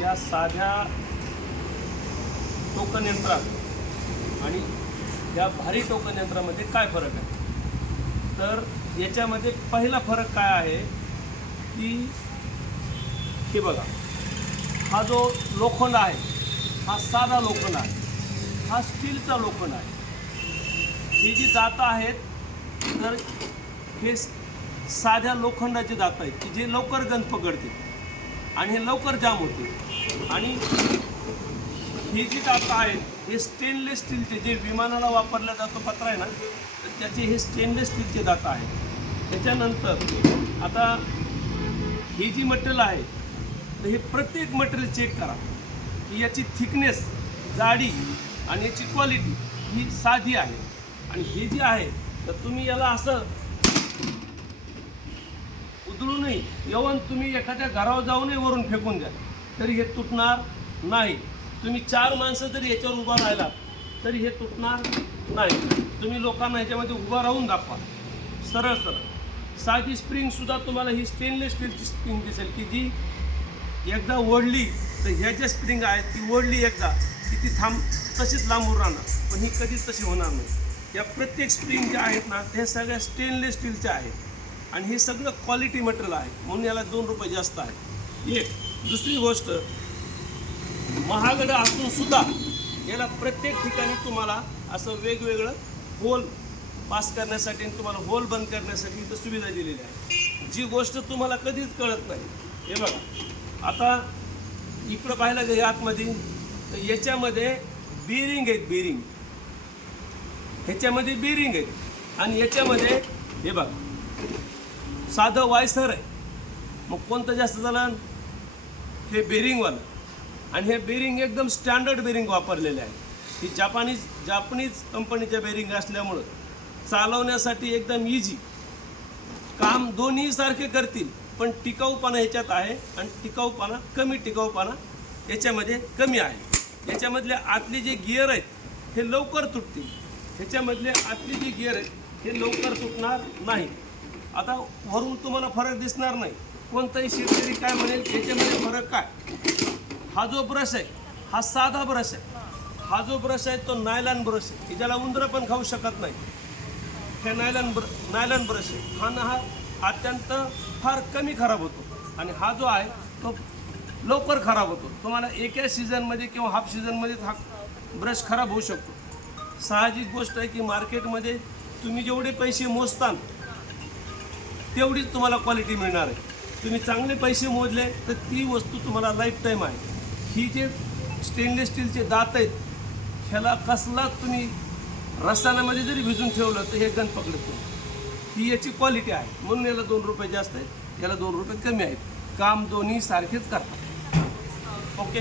या साध्या टोकन यंत्रात आणि या भारी टोकन यंत्रामध्ये काय फरक आहे? तर याच्यामध्ये पहिला फरक काय आहे की हे बघा हा जो लोखंड आहे हा साधा लोखंड आहे हा स्टीलचा लोखंड आहे. ही जी दातं आहेत तर हे साध्या लोखंडाची दातं आहेत की जे लवकर गंज पकडते आणि हे लवकर जाम होते आणि ही जी दात आहेत हे स्टेनलेस स्टीलचे जे विमानाला वापरला जातो पत्र आहे ना तर त्याचे हे स्टेनलेस स्टीलचे दात आहेत. त्याच्यानंतर आता ही जी मटेरियल आहे तर हे प्रत्येक मटेरियल चेक करा की याची थिकनेस जाडी आणि याची क्वालिटी ही साधी आहे. आणि हे जी आहे तर तुम्ही याला असं उधळूनही येऊन तुम्ही एखाद्या घरावर जाऊनही वरून फेकून द्या. तरी हे तुटणार नाही. तुम्ही चार माणसं जरी याच्यावर उभा राहिला तरी हे तुटणार नाही. तुम्ही लोकांना ह्याच्यामध्ये उभा राहून दाखवा. सरळ सरळ. साधी स्प्रिंगसुद्धा तुम्हाला ही स्टेनलेस स्टीलची स्प्रिंग दिसेल की जी एकदा ओढली तर ह्या ज्या स्प्रिंग आहेत ती ओढली एकदा की ती थांब तशीच लांबून राहणार. पण ही कधीच तशी होणार नाही. या प्रत्येक स्प्रिंग ज्या आहेत ना त्या सगळ्या स्टेनलेस स्टीलच्या आहेत. आणि हे सगळं क्वालिटी मटेरियल आहे. म्हणून याला दोन रुपये जास्त आहे. एक दुसरी गोष्ट महागडं असून सुद्धा याला प्रत्येक ठिकाणी तुम्हाला असं वेगवेगळं होल पास करण्यासाठी आणि तुम्हाला होल बंद करण्यासाठी इथं सुविधा दिलेली आहे जी गोष्ट तुम्हाला कधीच कळत नाही. हे बघा आता इकडं पाहिलं का आतमध्ये? तर याच्यामध्ये बिरिंग आहेत बिरिंग ह्याच्यामध्ये बिरिंग आहेत. आणि याच्यामध्ये हे बघा साधं वायसर आहे. मग कोणतं जास्त झालं? हे बेरिंगवालं आणि हे बेरिंग एकदम स्टँडर्ड बेरिंग वापरलेले आहे. ही जापानीज जापनीज कंपनीच्या बेरिंग असल्यामुळं चालवण्यासाठी एकदम इझी काम दोन्ही सारखे करतील पण टिकाऊपणा ह्याच्यात आहे आणि टिकाऊपणा कमी टिकाऊपणा याच्यामध्ये कमी आहे. याच्यामधले आतले जे गिअर आहेत हे लवकर तुटतील. ह्याच्यामधले आतले जे गिअर आहेत हे लवकर तुटणार नाही. आता वरून तुम्हाला फरक दिसणार नाही. कोणताही शेतकरी काय म्हणेल त्याच्यामध्ये फरक काय? हा जो ब्रश आहे हा साधा ब्रश आहे. हा जो ब्रश आहे तो नायलॉन ब्रश आहे. की ज्याला उंदरं पण खाऊ शकत नाही. हे नायलॉन ब्र नायलॉन ब्रश आहे. हा ना हा अत्यंत फार कमी खराब होतो. आणि हा जो आहे तो लवकर खराब होतो. तुम्हाला एका सीझनमध्ये किंवा हाफ सीझनमध्ये हा ब्रश खराब होऊ शकतो. साहजिक गोष्ट आहे की मार्केटमध्ये तुम्ही जेवढे पैसे मोजताल तेवढीच तुम्हाला क्वालिटी मिळणार आहे. तुम्ही चांगले पैसे मोजले तर ती वस्तू तुम्हाला लाईफ टाईम आहे. ही जे स्टेनलेस स्टीलचे दात आहेत ह्याला कसला तुम्ही रसायनामध्ये जरी भिजून ठेवलं तर हे गण पकडत नाही. ही याची क्वालिटी आहे. म्हणून याला दोन रुपये जास्त आहेत याला दोन रुपये कमी आहेत. काम दोन्ही सारखेच करतात. ओके?